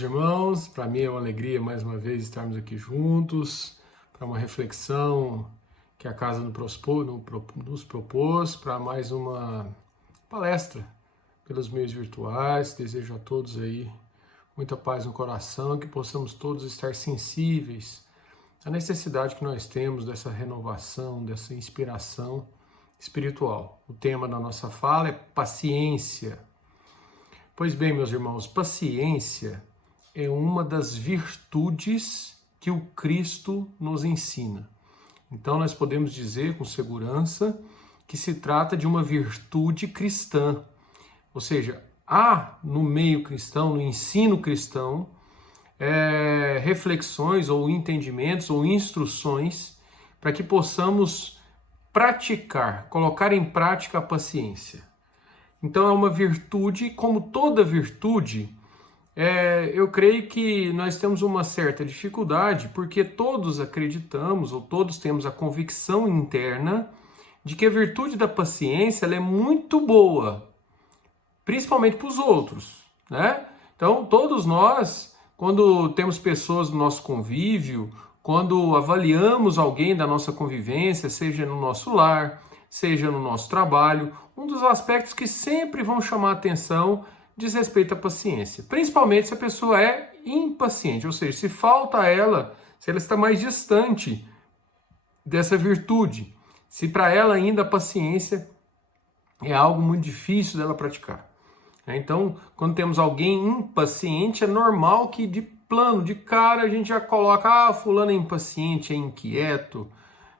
meus irmãos, para mim é uma alegria mais uma vez estarmos aqui juntos para uma reflexão que a casa nos propôs para mais uma palestra pelos meios virtuais. Desejo a todos aí muita paz no coração, que possamos todos estar sensíveis à necessidade que nós temos dessa renovação, dessa inspiração espiritual. O tema da nossa fala é paciência. Pois bem, meus irmãos, paciência é uma das virtudes que o Cristo nos ensina. Então nós podemos dizer com segurança que se trata de uma virtude cristã. Ou seja, há no meio cristão, no ensino cristão, reflexões ou entendimentos ou instruções para que possamos praticar, colocar em prática a paciência. Então é uma virtude, como toda virtude, eu creio que nós temos uma certa dificuldade, porque todos acreditamos, ou todos temos a convicção interna, de que a virtude da paciência ela é muito boa, principalmente para os outros, né? Então todos nós, quando temos pessoas no nosso convívio, quando avaliamos alguém da nossa convivência, seja no nosso lar, seja no nosso trabalho, um dos aspectos que sempre vão chamar a atenção diz respeito à paciência. Principalmente se a pessoa é impaciente, ou seja, se falta a ela, se ela está mais distante dessa virtude, se para ela ainda a paciência é algo muito difícil dela praticar. Então, quando temos alguém impaciente, é normal que de plano, de cara, a gente já coloca, fulano é impaciente, é inquieto,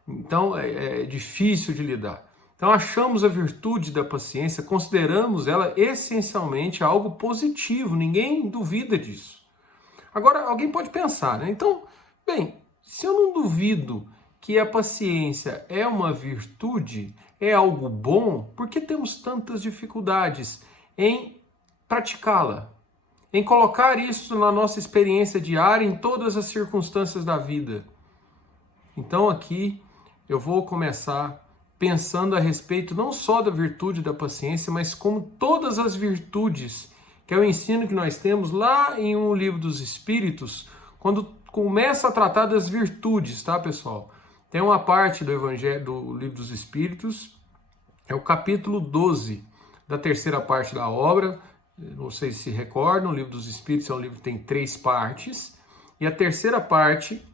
então é difícil de lidar. Então achamos a virtude da paciência, consideramos ela essencialmente algo positivo, ninguém duvida disso. Agora, alguém pode pensar, né? Então, bem, se eu não duvido que a paciência é uma virtude, é algo bom, por que temos tantas dificuldades em praticá-la? Em colocar isso na nossa experiência diária, em todas as circunstâncias da vida? Então aqui eu vou começar pensando a respeito não só da virtude da paciência, mas como todas as virtudes, que é o ensino que nós temos lá em um livro dos Espíritos, quando começa a tratar das virtudes, tá, pessoal? Tem uma parte do Evangelho, do livro dos Espíritos, é o capítulo 12 da terceira parte da obra. Não sei se recordam, o livro dos Espíritos é um livro que tem 3 partes, e a terceira parte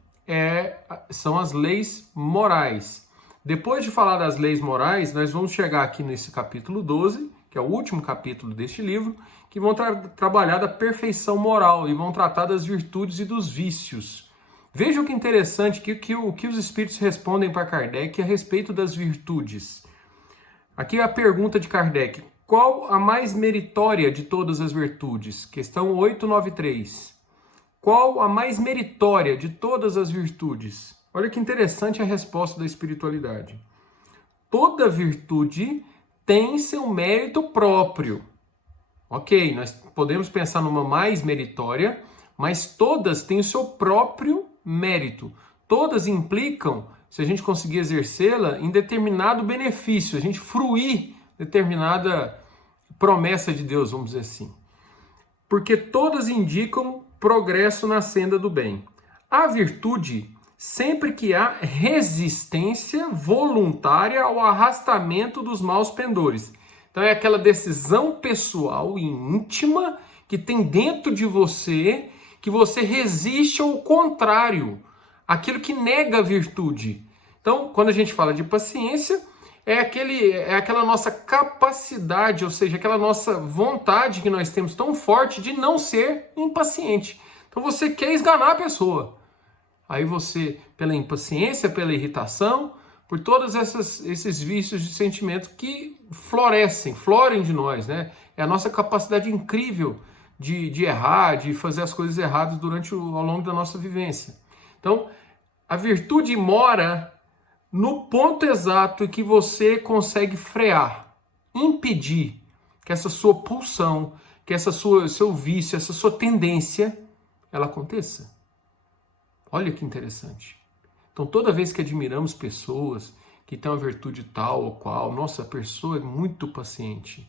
são as leis morais. Depois de falar das leis morais, nós vamos chegar aqui nesse capítulo 12, que é o último capítulo deste livro, que vão trabalhar da perfeição moral e vão tratar das virtudes e dos vícios. Veja que interessante o que os Espíritos respondem para Kardec a respeito das virtudes. Aqui é a pergunta de Kardec: qual a mais meritória de todas as virtudes? Questão 893. Qual a mais meritória de todas as virtudes? Olha que interessante a resposta da espiritualidade. Toda virtude tem seu mérito próprio. Ok, nós podemos pensar numa mais meritória, mas todas têm o seu próprio mérito. Todas implicam, se a gente conseguir exercê-la, em determinado benefício, a gente fruir determinada promessa de Deus, vamos dizer assim. Porque todas indicam progresso na senda do bem. A virtude, sempre que há resistência voluntária ao arrastamento dos maus pendores. Então é aquela decisão pessoal e íntima que tem dentro de você, que você resiste ao contrário, aquilo que nega a virtude. Então, quando a gente fala de paciência, é aquela nossa capacidade, ou seja, aquela nossa vontade que nós temos tão forte de não ser impaciente. Então você quer esganar a pessoa. Aí você, pela impaciência, pela irritação, por todos esses vícios de sentimento que florem de nós, né? É a nossa capacidade incrível de errar, de fazer as coisas erradas ao longo da nossa vivência. Então, a virtude mora no ponto exato em que você consegue frear, impedir que essa sua pulsão, que seu vício, essa sua tendência, ela aconteça. Olha que interessante. Então, toda vez que admiramos pessoas que têm uma virtude tal ou qual, nossa, a pessoa é muito paciente.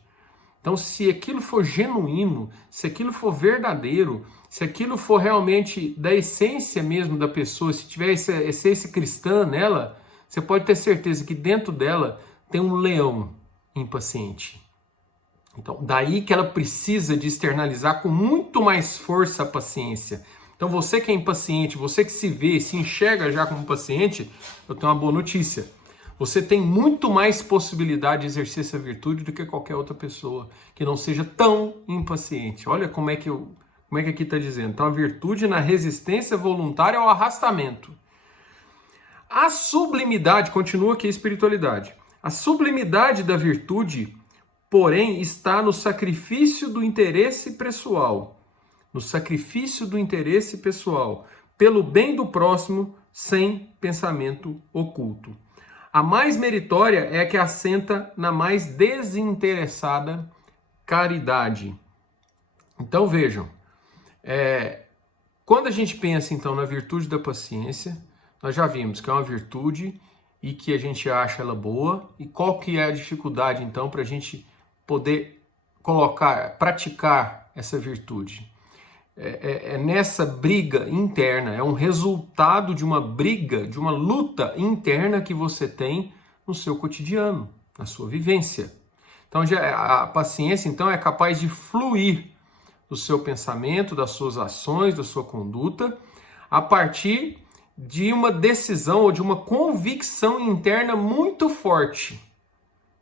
Então, se aquilo for genuíno, se aquilo for verdadeiro, se aquilo for realmente da essência mesmo da pessoa, se tiver essa essência cristã nela, você pode ter certeza que dentro dela tem um leão impaciente. Então, daí que ela precisa de externalizar com muito mais força a paciência. Então, você que é impaciente, você que se vê, se enxerga já como paciente, eu tenho uma boa notícia. Você tem muito mais possibilidade de exercer essa virtude do que qualquer outra pessoa que não seja tão impaciente. Olha como é que aqui está dizendo. Então, a virtude na resistência voluntária ao arrastamento. A sublimidade, continua aqui a espiritualidade. A sublimidade da virtude, porém, está no sacrifício do interesse pessoal. No sacrifício do interesse pessoal, pelo bem do próximo, sem pensamento oculto. A mais meritória é a que assenta na mais desinteressada caridade. Então vejam, quando a gente pensa então na virtude da paciência, nós já vimos que é uma virtude e que a gente acha ela boa, e qual que é a dificuldade então para a gente poder praticar essa virtude? Nessa briga interna, é um resultado de uma briga, de uma luta interna que você tem no seu cotidiano, na sua vivência. Então a paciência então é capaz de fluir do seu pensamento, das suas ações, da sua conduta, a partir de uma decisão ou de uma convicção interna muito forte.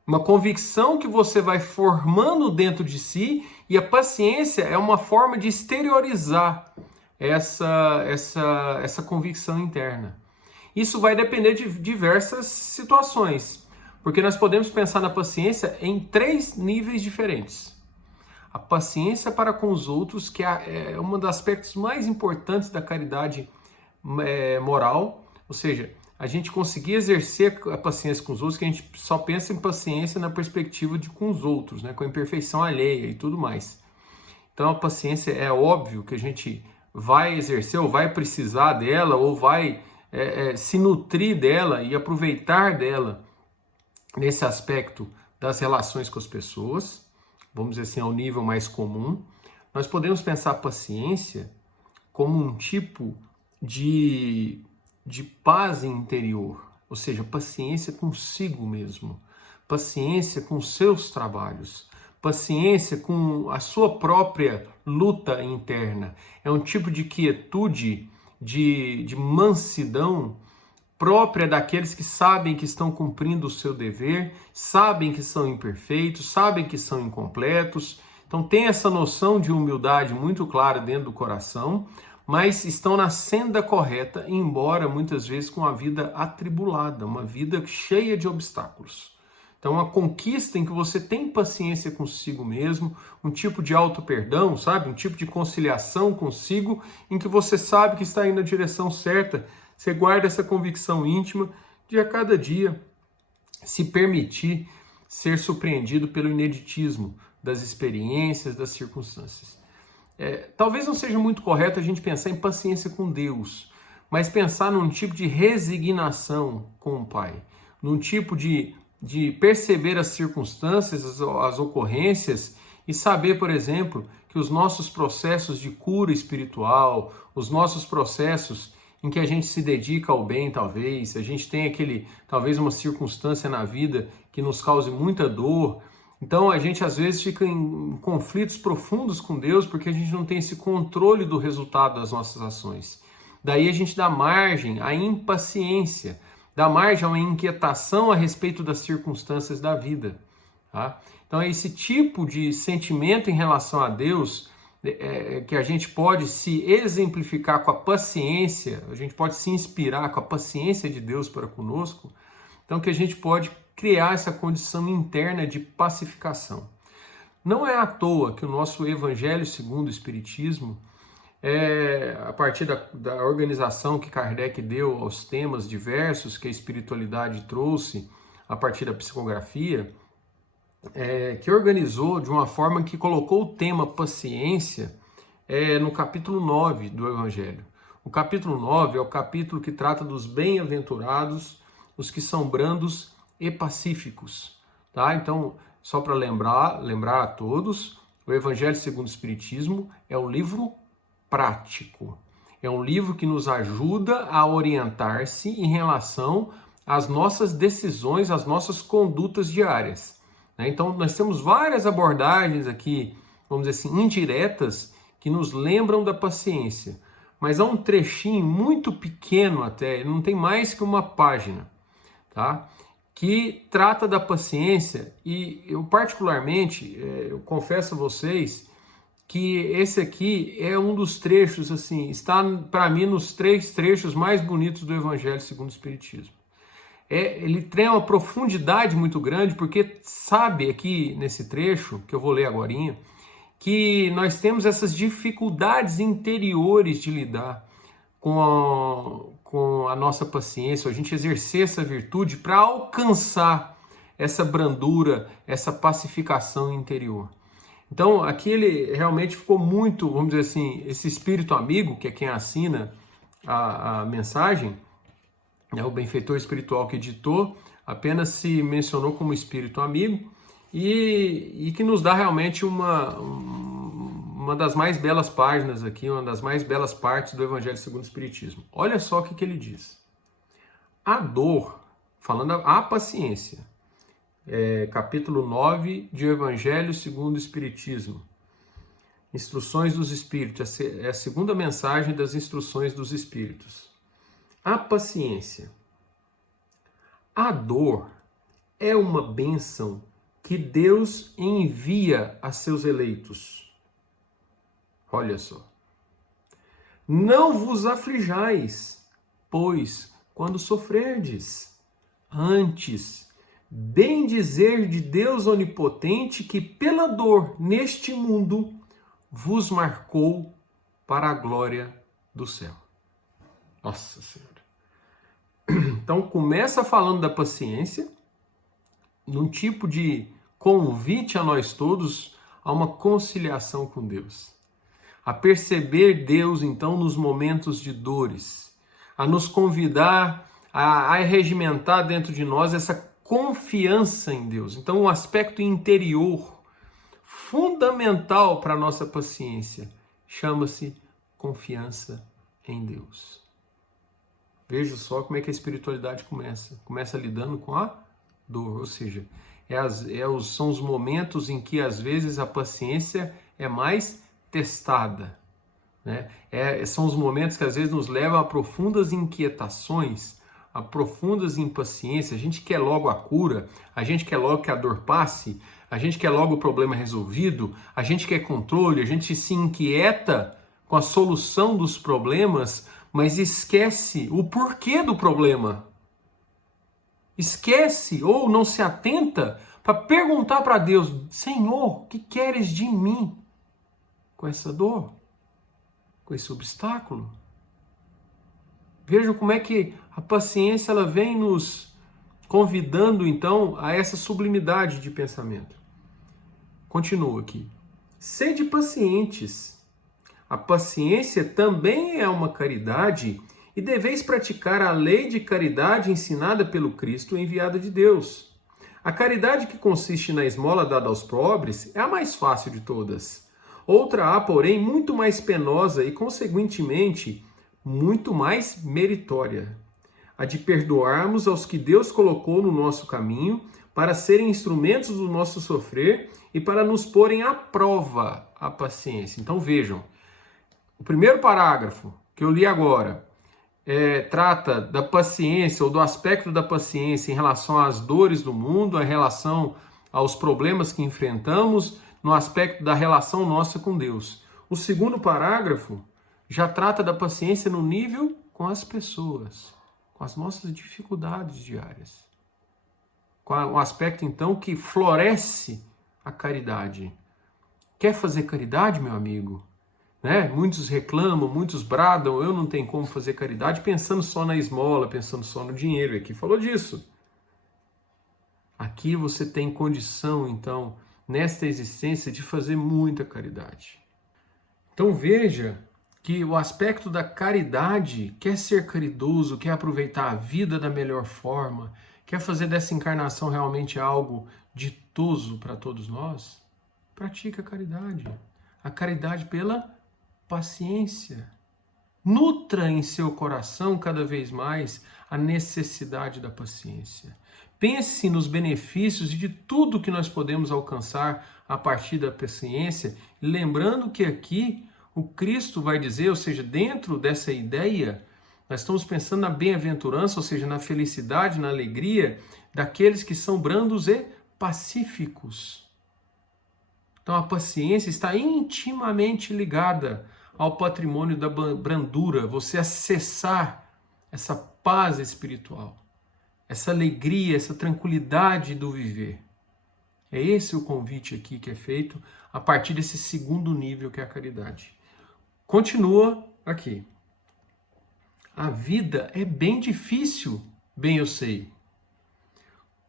Uma convicção que você vai formando dentro de si, e a paciência é uma forma de exteriorizar essa convicção interna. Isso vai depender de diversas situações, porque nós podemos pensar na paciência em 3 níveis diferentes. A paciência para com os outros, que é um dos aspectos mais importantes da caridade moral, ou seja, a gente conseguir exercer a paciência com os outros, que a gente só pensa em paciência na perspectiva de com os outros, né, com a imperfeição alheia e tudo mais. Então a paciência é óbvio que a gente vai exercer, ou vai precisar dela, ou vai se nutrir dela e aproveitar dela nesse aspecto das relações com as pessoas, vamos dizer assim, ao nível mais comum. Nós podemos pensar a paciência como um tipo de paz interior, ou seja, paciência consigo mesmo, paciência com seus trabalhos, paciência com a sua própria luta interna. É um tipo de quietude, de mansidão própria daqueles que sabem que estão cumprindo o seu dever, sabem que são imperfeitos, sabem que são incompletos. Então tem essa noção de humildade muito clara dentro do coração, mas estão na senda correta, embora muitas vezes com a vida atribulada, uma vida cheia de obstáculos. Então, uma conquista em que você tem paciência consigo mesmo, um tipo de auto-perdão, sabe? Um tipo de conciliação consigo, em que você sabe que está indo na direção certa, você guarda essa convicção íntima de a cada dia se permitir ser surpreendido pelo ineditismo das experiências, das circunstâncias. Talvez não seja muito correto a gente pensar em paciência com Deus, mas pensar num tipo de resignação com o Pai, num tipo de perceber as circunstâncias, as ocorrências e saber, por exemplo, que os nossos processos de cura espiritual, os nossos processos em que a gente se dedica ao bem, talvez, a gente tem talvez uma circunstância na vida que nos cause muita dor. Então a gente às vezes fica em conflitos profundos com Deus porque a gente não tem esse controle do resultado das nossas ações. Daí a gente dá margem à impaciência, dá margem a uma inquietação a respeito das circunstâncias da vida. Tá? Então é esse tipo de sentimento em relação a Deus que a gente pode se exemplificar com a paciência, a gente pode se inspirar com a paciência de Deus para conosco, então que a gente pode criar essa condição interna de pacificação. Não é à toa que o nosso Evangelho segundo o Espiritismo, a partir da organização que Kardec deu aos temas diversos que a espiritualidade trouxe a partir da psicografia, que organizou de uma forma que colocou o tema paciência no capítulo 9 do Evangelho. O capítulo 9 é o capítulo que trata dos bem-aventurados, os que são brandos e pacíficos. Tá? Então, só para lembrar a todos, o Evangelho segundo o Espiritismo é um livro prático. É um livro que nos ajuda a orientar-se em relação às nossas decisões, às nossas condutas diárias. Então, nós temos várias abordagens aqui, vamos dizer assim, indiretas, que nos lembram da paciência. Mas há um trechinho muito pequeno até, não tem mais que uma página, tá? Que trata da paciência, e eu particularmente, eu confesso a vocês que esse aqui é um dos trechos, assim, está para mim nos 3 trechos mais bonitos do Evangelho segundo o Espiritismo. Ele tem uma profundidade muito grande, porque sabe aqui nesse trecho, que eu vou ler agorinha, que nós temos essas dificuldades interiores de lidar com a nossa paciência, a gente exercer essa virtude para alcançar essa brandura, essa pacificação interior. Então, aqui ele realmente ficou muito, vamos dizer assim, esse espírito amigo, que é quem assina a mensagem, né, o benfeitor espiritual que editou, apenas se mencionou como espírito amigo, e que nos dá realmente uma das mais belas páginas aqui, uma das mais belas partes do Evangelho segundo o Espiritismo. Olha só o que ele diz. A dor, falando a paciência, capítulo 9 de Evangelho segundo o Espiritismo. Instruções dos Espíritos, é a segunda mensagem das instruções dos Espíritos. A paciência. A dor é uma bênção que Deus envia a seus eleitos. Olha só. Não vos aflijais, pois, quando sofrerdes, antes, bem dizer de Deus onipotente que pela dor neste mundo vos marcou para a glória do céu. Nossa Senhora. Então começa falando da paciência, num tipo de convite a nós todos a uma conciliação com Deus. A perceber Deus, então, nos momentos de dores. A nos convidar a regimentar dentro de nós essa confiança em Deus. Então, um aspecto interior fundamental para a nossa paciência chama-se confiança em Deus. Veja só como é que a espiritualidade começa. Começa lidando com a dor, ou seja, são os momentos em que às vezes a paciência é mais testada, né? São os momentos que às vezes nos levam a profundas inquietações, a profundas impaciências. A gente quer logo a cura, a gente quer logo que a dor passe, a gente quer logo o problema resolvido, a gente quer controle, a gente se inquieta com a solução dos problemas, mas esquece o porquê do problema. Esquece ou não se atenta para perguntar para Deus: Senhor, o que queres de mim com essa dor, com esse obstáculo? Vejam como é que a paciência ela vem nos convidando então a essa sublimidade de pensamento. Continua aqui. Sede pacientes. A paciência também é uma caridade e deveis praticar a lei de caridade ensinada pelo Cristo enviado de Deus. A caridade que consiste na esmola dada aos pobres é a mais fácil de todas. Outra há, porém, muito mais penosa e, consequentemente, muito mais meritória. A de perdoarmos aos que Deus colocou no nosso caminho para serem instrumentos do nosso sofrer e para nos porem à prova a paciência. Então vejam, o primeiro parágrafo que eu li agora trata da paciência ou do aspecto da paciência em relação às dores do mundo, em relação aos problemas que enfrentamos, no aspecto da relação nossa com Deus. O segundo parágrafo já trata da paciência no nível com as pessoas, com as nossas dificuldades diárias. Com um aspecto, então, que floresce a caridade. Quer fazer caridade, meu amigo? Né? Muitos reclamam, muitos bradam, eu não tenho como fazer caridade, pensando só na esmola, pensando só no dinheiro. E aqui falou disso. Aqui você tem condição, então, nesta existência, de fazer muita caridade. Então veja que o aspecto da caridade, quer ser caridoso, quer aproveitar a vida da melhor forma, quer fazer dessa encarnação realmente algo ditoso para todos nós, pratique a caridade. A caridade pela paciência. Nutra em seu coração cada vez mais a necessidade da paciência. Pense nos benefícios de tudo que nós podemos alcançar a partir da paciência, lembrando que aqui o Cristo vai dizer, ou seja, dentro dessa ideia, nós estamos pensando na bem-aventurança, ou seja, na felicidade, na alegria daqueles que são brandos e pacíficos. Então a paciência está intimamente ligada ao patrimônio da brandura, você acessar essa paz espiritual, essa alegria, essa tranquilidade do viver. É esse o convite aqui que é feito a partir desse segundo nível que é a caridade. Continua aqui. A vida é bem difícil, bem eu sei.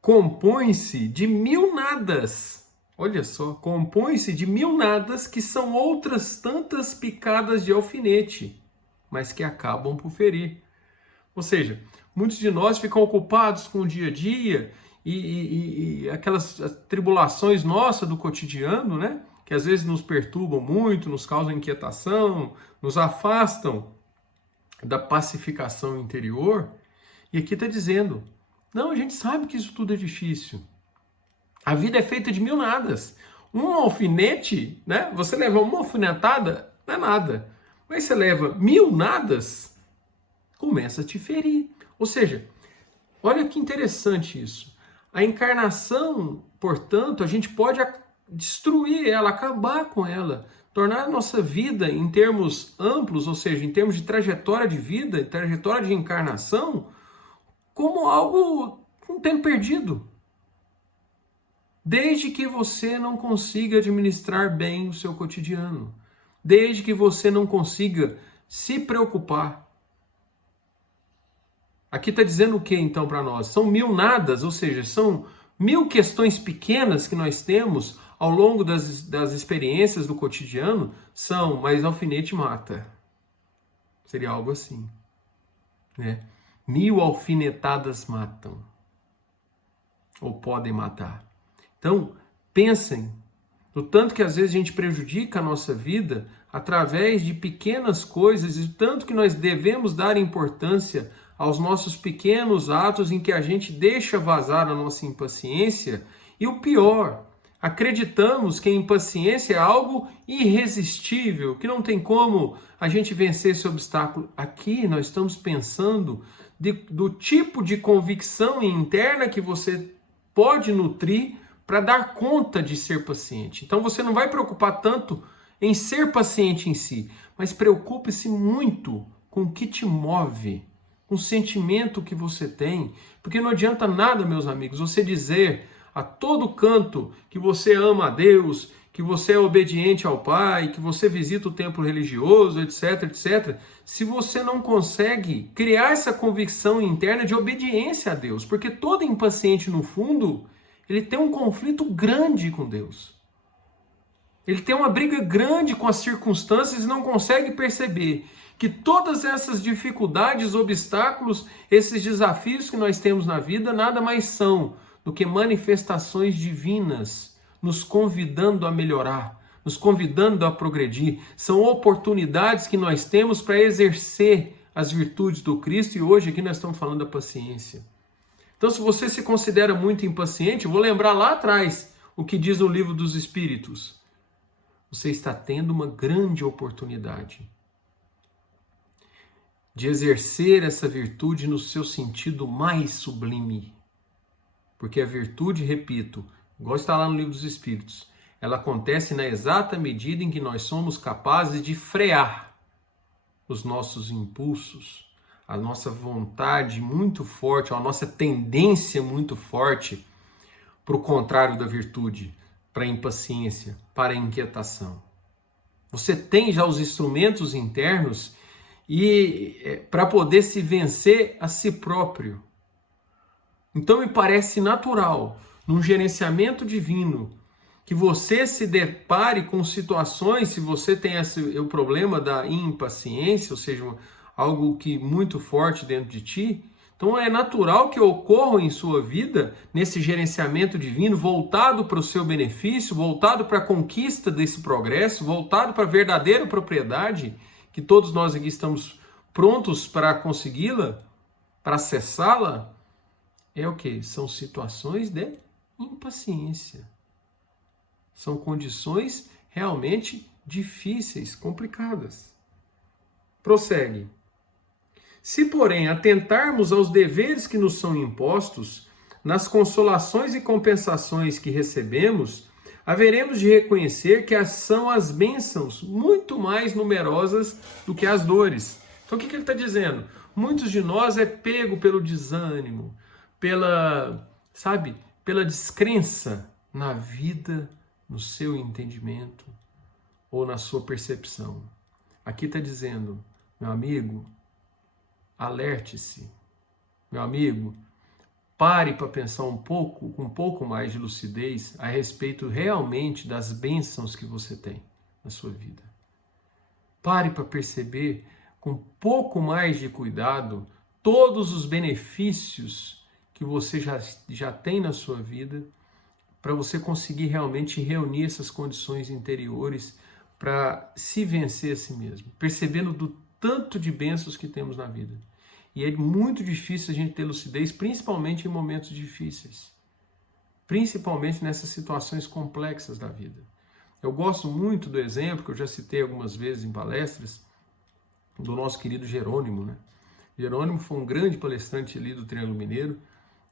Compõe-se de 1000 nadas. Olha só, compõe-se de 1000 nadas que são outras tantas picadas de alfinete, mas que acabam por ferir. Ou seja, muitos de nós ficam ocupados com o dia a dia e aquelas tribulações nossas do cotidiano, né? Que às vezes nos perturbam muito, nos causam inquietação, nos afastam da pacificação interior. E aqui está dizendo, não, a gente sabe que isso tudo é difícil. A vida é feita de 1000 nadas. Um alfinete, né? Você leva uma alfinetada, não é nada. Mas você leva 1000 nadas, começa a te ferir. Ou seja, olha que interessante isso. A encarnação, portanto, a gente pode destruir ela, acabar com ela, tornar a nossa vida em termos amplos, ou seja, em termos de trajetória de vida, trajetória de encarnação, como algo um tempo perdido. Desde que você não consiga administrar bem o seu cotidiano, desde que você não consiga se preocupar. Aqui está dizendo o que então para nós? São 1000 nadas, ou seja, são 1000 questões pequenas que nós temos ao longo das experiências do cotidiano, mas alfinete mata. Seria algo assim, né? 1000 alfinetadas matam, ou podem matar. Então, pensem no tanto que às vezes a gente prejudica a nossa vida através de pequenas coisas e tanto que nós devemos dar importância aos nossos pequenos atos em que a gente deixa vazar a nossa impaciência. E o pior, acreditamos que a impaciência é algo irresistível, que não tem como a gente vencer esse obstáculo. Aqui nós estamos pensando do tipo de convicção interna que você pode nutrir para dar conta de ser paciente. Então você não vai preocupar tanto em ser paciente em si, mas preocupe-se muito com o que te move, com o sentimento que você tem, porque não adianta nada, meus amigos, você dizer a todo canto que você ama a Deus, que você é obediente ao Pai, que você visita o templo religioso, etc, etc, se você não consegue criar essa convicção interna de obediência a Deus, porque todo impaciente, no fundo, ele tem um conflito grande com Deus. Ele tem uma briga grande com as circunstâncias e não consegue perceber que todas essas dificuldades, obstáculos, esses desafios que nós temos na vida, nada mais são do que manifestações divinas, nos convidando a melhorar, nos convidando a progredir. São oportunidades que nós temos para exercer as virtudes do Cristo e hoje aqui nós estamos falando da paciência. Então, se você se considera muito impaciente, eu vou lembrar lá atrás o que diz o Livro dos Espíritos. Você está tendo uma grande oportunidade de exercer essa virtude no seu sentido mais sublime. Porque a virtude, repito, igual está lá no Livro dos Espíritos, ela acontece na exata medida em que nós somos capazes de frear os nossos impulsos, a nossa vontade muito forte, a nossa tendência muito forte para o contrário da virtude, para a impaciência, para a inquietação. Você tem já os instrumentos internos para poder se vencer a si próprio. Então me parece natural, num gerenciamento divino, que você se depare com situações, se você tem o problema da impaciência, ou seja, algo que muito forte dentro de ti, Então é natural que ocorra em sua vida, nesse gerenciamento divino, voltado para o seu benefício, voltado para a conquista desse progresso, voltado para a verdadeira propriedade, que todos nós aqui estamos prontos para consegui-la, para acessá-la. É o quê? São situações de impaciência. São condições realmente difíceis, complicadas. Prossegue. Se, porém, atentarmos aos deveres que nos são impostos, nas consolações e compensações que recebemos, haveremos de reconhecer que são as bênçãos muito mais numerosas do que as dores. Então, o que ele está dizendo? Muitos de nós é pego pelo desânimo, pela descrença na vida, no seu entendimento ou na sua percepção. Aqui está dizendo, meu amigo, alerte-se. Meu amigo, pare para pensar com um pouco mais de lucidez a respeito realmente das bênçãos que você tem na sua vida. Pare para perceber com um pouco mais de cuidado todos os benefícios que você já tem na sua vida, para você conseguir realmente reunir essas condições interiores para se vencer a si mesmo, percebendo do tanto de bênçãos que temos na vida. E é muito difícil a gente ter lucidez, principalmente em momentos difíceis. Principalmente nessas situações complexas da vida. Eu gosto muito do exemplo, que eu já citei algumas vezes em palestras, do nosso querido Jerônimo, né? Jerônimo foi um grande palestrante ali do Triângulo Mineiro,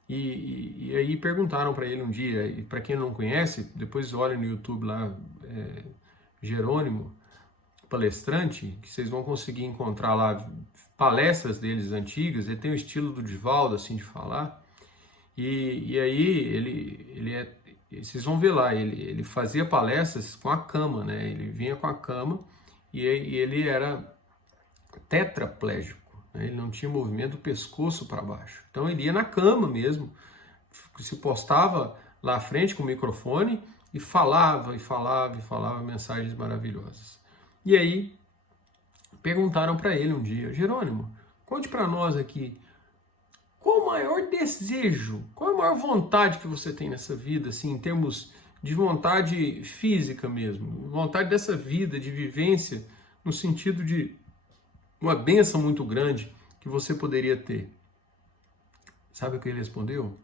e aí perguntaram para ele um dia, e para quem não conhece, depois olha no YouTube lá, Jerônimo, palestrante, que vocês vão conseguir encontrar lá palestras deles antigas. Ele tem o estilo do Divaldo, assim, de falar, e aí vocês vão ver lá, ele fazia palestras com a cama, né? Ele vinha com a cama e ele era tetraplégico, né? Ele não tinha movimento do pescoço para baixo, então ele ia na cama mesmo, se postava lá à frente com o microfone e falava mensagens maravilhosas. E aí perguntaram para ele um dia, Jerônimo, conte para nós aqui, qual o maior desejo, qual a maior vontade que você tem nessa vida, assim, em termos de vontade física mesmo, vontade dessa vida, de vivência, no sentido de uma bênção muito grande que você poderia ter? Sabe o que ele respondeu?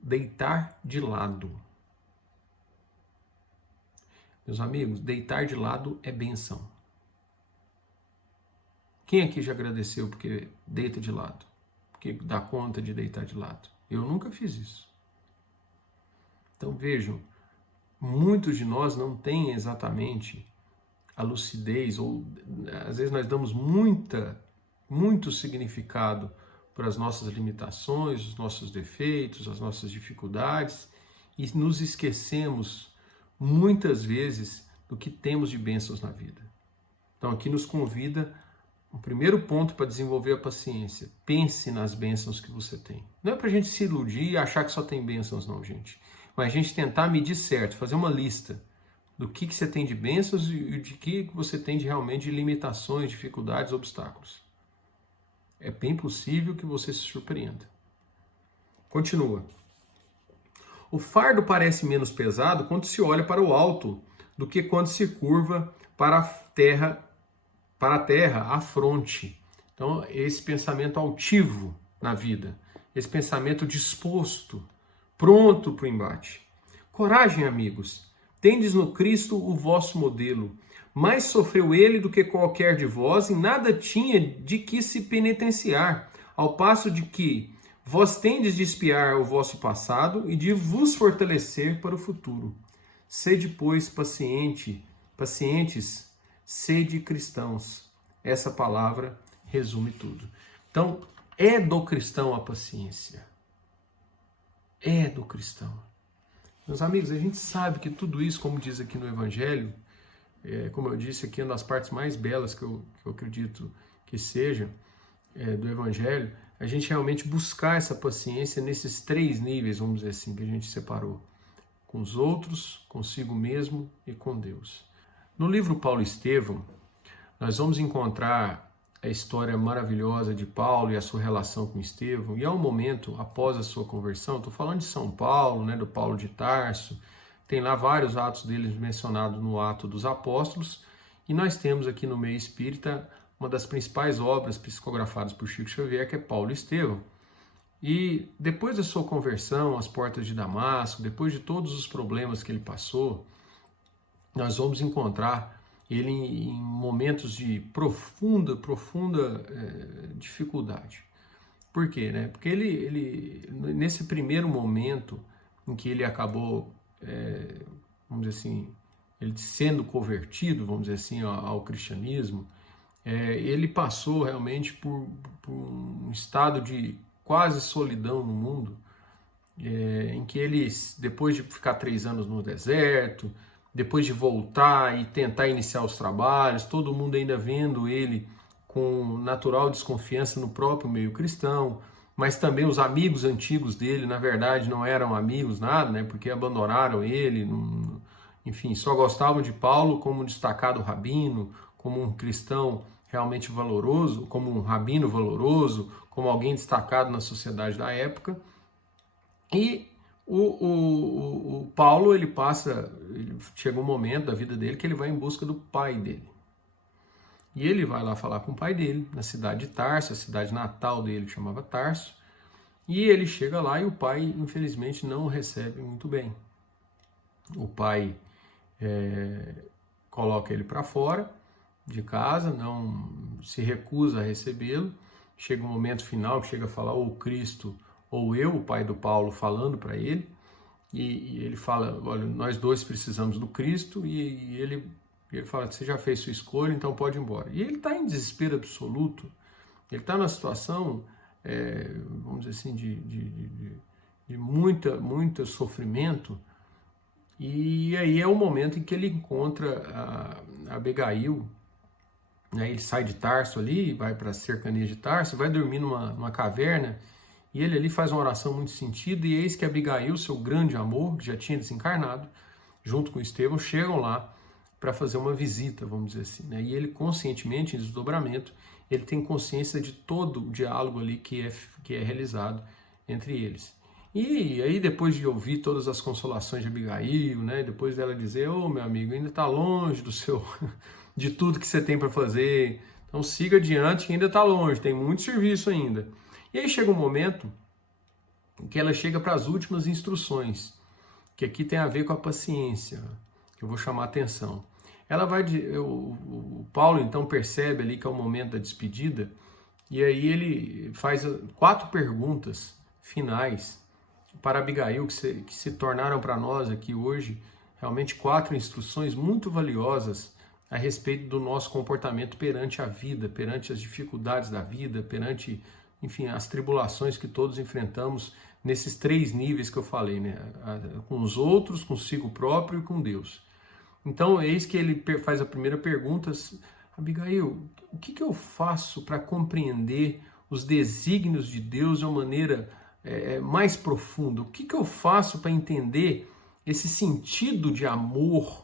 Deitar de lado. Meus amigos, deitar de lado é bênção. Quem aqui já agradeceu porque deita de lado? Porque dá conta de deitar de lado? Eu nunca fiz isso. Então vejam, muitos de nós não têm exatamente a lucidez, ou às vezes nós damos muito significado para as nossas limitações, os nossos defeitos, as nossas dificuldades, e nos esquecemos muitas vezes do que temos de bênçãos na vida. Então aqui nos convida o primeiro ponto para desenvolver a paciência. Pense nas bênçãos que você tem. Não é para a gente se iludir e achar que só tem bênçãos não, gente. Mas a gente tentar medir certo, fazer uma lista do que você tem de bênçãos e de que você tem de realmente de limitações, dificuldades, obstáculos. É bem possível que você se surpreenda. Continua. O fardo parece menos pesado quando se olha para o alto do que quando se curva para a terra, a fronte. Então, esse pensamento altivo na vida, esse pensamento disposto, pronto para o embate. Coragem, amigos. Tendes no Cristo o vosso modelo. Mais sofreu ele do que qualquer de vós, e nada tinha de que se penitenciar, ao passo de que vós tendes de espiar o vosso passado e de vos fortalecer para o futuro. Sede, pois, pacientes, sede cristãos. Essa palavra resume tudo. Então, é do cristão a paciência. É do cristão. Meus amigos, a gente sabe que tudo isso, como diz aqui no Evangelho, como eu disse aqui, é uma das partes mais belas que eu acredito que seja do Evangelho, a gente realmente buscar essa paciência nesses 3 níveis, vamos dizer assim, que a gente separou. Com os outros, consigo mesmo e com Deus. No livro Paulo Estevão, nós vamos encontrar a história maravilhosa de Paulo e a sua relação com Estevão, e é um momento após a sua conversão. Estou falando de São Paulo, né, do Paulo de Tarso, tem lá vários atos deles mencionados no Ato dos Apóstolos, e nós temos aqui no meio espírita uma das principais obras psicografadas por Chico Xavier, que é Paulo e Estevão. E depois da sua conversão às portas de Damasco, depois de todos os problemas que ele passou, nós vamos encontrar ele em momentos de profunda dificuldade. Por quê? Né? Porque ele, nesse primeiro momento em que ele acabou, vamos dizer assim, ele sendo convertido, vamos dizer assim, ao cristianismo, ele passou realmente por um estado de quase solidão no mundo, em que ele, depois de ficar 3 anos no deserto, depois de voltar e tentar iniciar os trabalhos, todo mundo ainda vendo ele com natural desconfiança no próprio meio cristão, mas também os amigos antigos dele, na verdade, não eram amigos nada, né, porque abandonaram ele, enfim, só gostavam de Paulo como um destacado rabino, como um cristão realmente valoroso, como um rabino valoroso, como alguém destacado na sociedade da época. E o Paulo, chega um momento da vida dele que ele vai em busca do pai dele. E ele vai lá falar com o pai dele, na cidade de Tarso, a cidade natal dele que chamava Tarso. E ele chega lá e o pai, infelizmente, não o recebe muito bem. O pai coloca ele para fora de casa, não se recusa a recebê-lo. Chega um momento final que chega a falar ou Cristo ou eu, o pai do Paulo, falando para ele, e ele fala, olha, nós dois precisamos do Cristo, e ele fala, você já fez sua escolha, então pode ir embora. E ele está em desespero absoluto, ele está numa situação, vamos dizer assim, de muito sofrimento, e aí é o momento em que ele encontra a Abigail, né? Ele sai de Tarso ali, vai para as cercanias de Tarso, vai dormir numa caverna, e ele ali faz uma oração muito sentida, e eis que Abigail, seu grande amor, que já tinha desencarnado, junto com Estevão, chegam lá para fazer uma visita, vamos dizer assim, né? E ele conscientemente, em desdobramento, ele tem consciência de todo o diálogo ali que é realizado entre eles. E aí, depois de ouvir todas as consolações de Abigail, né? Depois dela dizer, meu amigo, ainda está longe de tudo que você tem para fazer, então siga adiante que ainda está longe, tem muito serviço ainda. E aí chega um momento que ela chega para as últimas instruções, que aqui tem a ver com a paciência, que eu vou chamar a atenção. O Paulo então percebe ali que é o momento da despedida, e aí ele faz 4 perguntas finais para Abigail, que se tornaram para nós aqui hoje realmente 4 instruções muito valiosas a respeito do nosso comportamento perante a vida, perante as dificuldades da vida, perante, enfim, as tribulações que todos enfrentamos nesses 3 níveis que eu falei, né? Com os outros, consigo próprio e com Deus. Então, eis que ele faz a primeira pergunta, Abigail, o que eu faço para compreender os desígnios de Deus de uma maneira mais profunda? O que eu faço para entender esse sentido de amor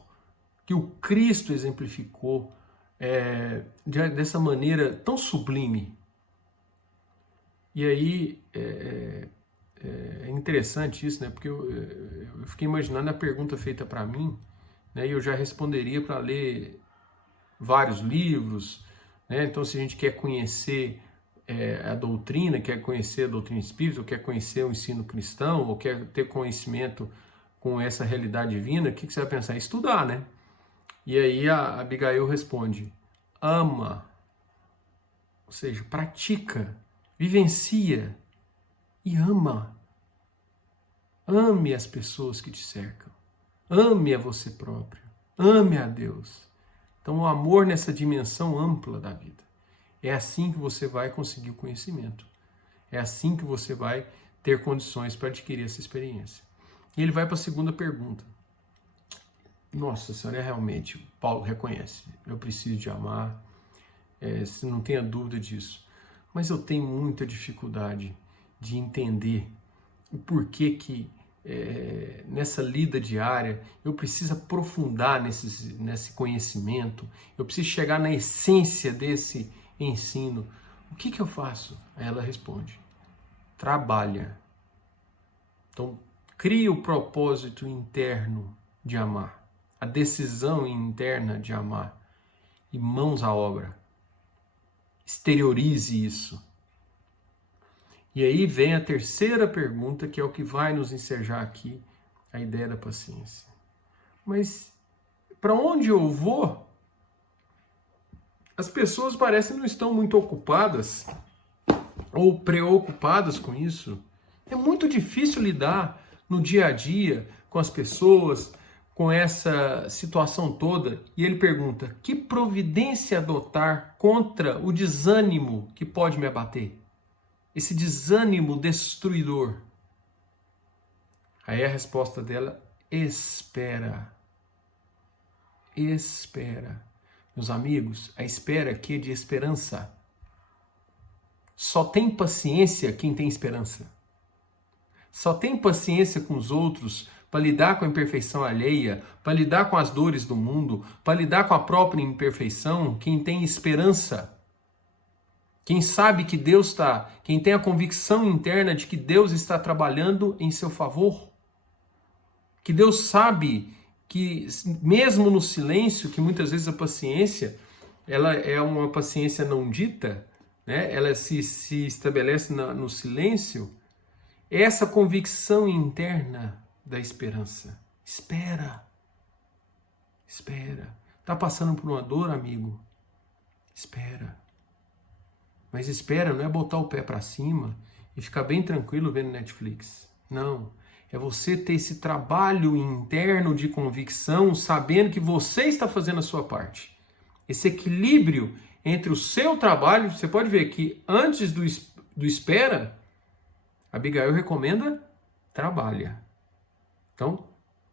que o Cristo exemplificou dessa maneira tão sublime? E aí é interessante isso, né? Porque eu fiquei imaginando a pergunta feita para mim, né? E eu já responderia para ler vários livros, né? Então, se a gente quer conhecer a doutrina, quer conhecer a doutrina espírita, ou quer conhecer o ensino cristão, ou quer ter conhecimento com essa realidade divina, o que você vai pensar? Estudar, né? E aí a Abigail responde, ama, ou seja, pratica, vivencia e ama. Ame as pessoas que te cercam. Ame a você próprio. Ame a Deus. Então, o amor nessa dimensão ampla da vida. É assim que você vai conseguir o conhecimento. É assim que você vai ter condições para adquirir essa experiência. E ele vai para a segunda pergunta. Nossa Senhora, realmente, Paulo reconhece. Eu preciso de amar. Você não tenha dúvida disso. Mas eu tenho muita dificuldade de entender o porquê que nessa lida diária eu preciso aprofundar nesse conhecimento, eu preciso chegar na essência desse ensino. O que eu faço? Aí ela responde: trabalha. Então, cria o propósito interno de amar, a decisão interna de amar, e mãos à obra. Exteriorize isso. E aí vem a terceira pergunta, que é o que vai nos ensejar aqui a ideia da paciência. Mas para onde eu vou? As pessoas parecem não estão muito ocupadas ou preocupadas com isso. É muito difícil lidar no dia a dia com as pessoas, com essa situação toda. E ele pergunta: que providência adotar contra o desânimo que pode me abater? Esse desânimo destruidor. Aí a resposta dela: espera. Espera. Meus amigos, a espera aqui é de esperança. Só tem paciência quem tem esperança. Só tem paciência com os outros para lidar com a imperfeição alheia, para lidar com as dores do mundo, para lidar com a própria imperfeição, quem tem esperança. Quem sabe que Deus está, quem tem a convicção interna de que Deus está trabalhando em seu favor. Que Deus sabe que mesmo no silêncio, que muitas vezes a paciência, ela é uma paciência não dita, né? Ela se estabelece no silêncio, essa convicção interna da esperança. Espera. Espera. Está passando por uma dor, amigo? Espera. Mas espera não é botar o pé para cima e ficar bem tranquilo vendo Netflix. Não. É você ter esse trabalho interno de convicção, sabendo que você está fazendo a sua parte. Esse equilíbrio entre o seu trabalho, você pode ver que antes do espera, Abigail recomenda: trabalha. Então,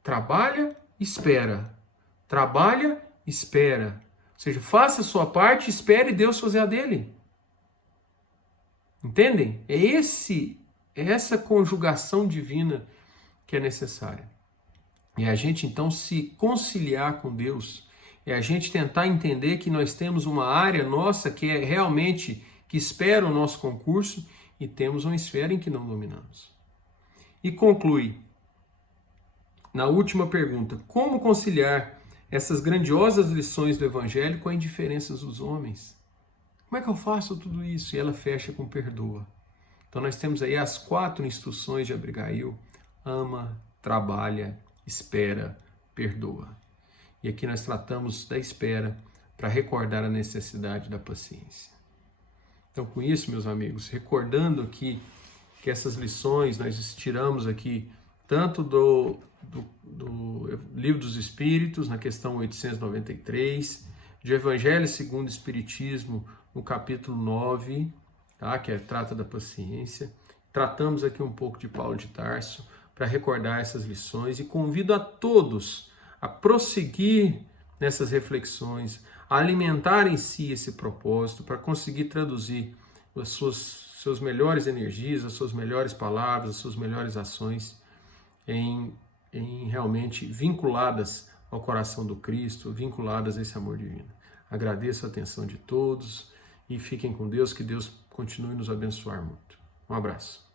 trabalha, espera. Trabalha, espera. Ou seja, faça a sua parte, espere Deus fazer a dele. Entendem? É essa conjugação divina que é necessária. É a gente então se conciliar com Deus, é a gente tentar entender que nós temos uma área nossa que é realmente que espera o nosso concurso e temos uma esfera em que não dominamos. E conclui na última pergunta: como conciliar essas grandiosas lições do Evangelho com a indiferença dos homens? Como é que eu faço tudo isso? E ela fecha com perdoa. Então nós temos aí as 4 instruções de Abigail: ama, trabalha, espera, perdoa. E aqui nós tratamos da espera para recordar a necessidade da paciência. Então com isso, meus amigos, recordando aqui que essas lições nós tiramos aqui tanto do Livro dos Espíritos, na questão 893, de Evangelho segundo o Espiritismo, no capítulo 9, tá? Que trata da paciência. Tratamos aqui um pouco de Paulo de Tarso para recordar essas lições e convido a todos a prosseguir nessas reflexões, a alimentar em si esse propósito para conseguir traduzir as suas melhores energias, as suas melhores palavras, as suas melhores ações em realmente vinculadas ao coração do Cristo, vinculadas a esse amor divino. Agradeço a atenção de todos e fiquem com Deus, que Deus continue nos abençoar muito. Um abraço.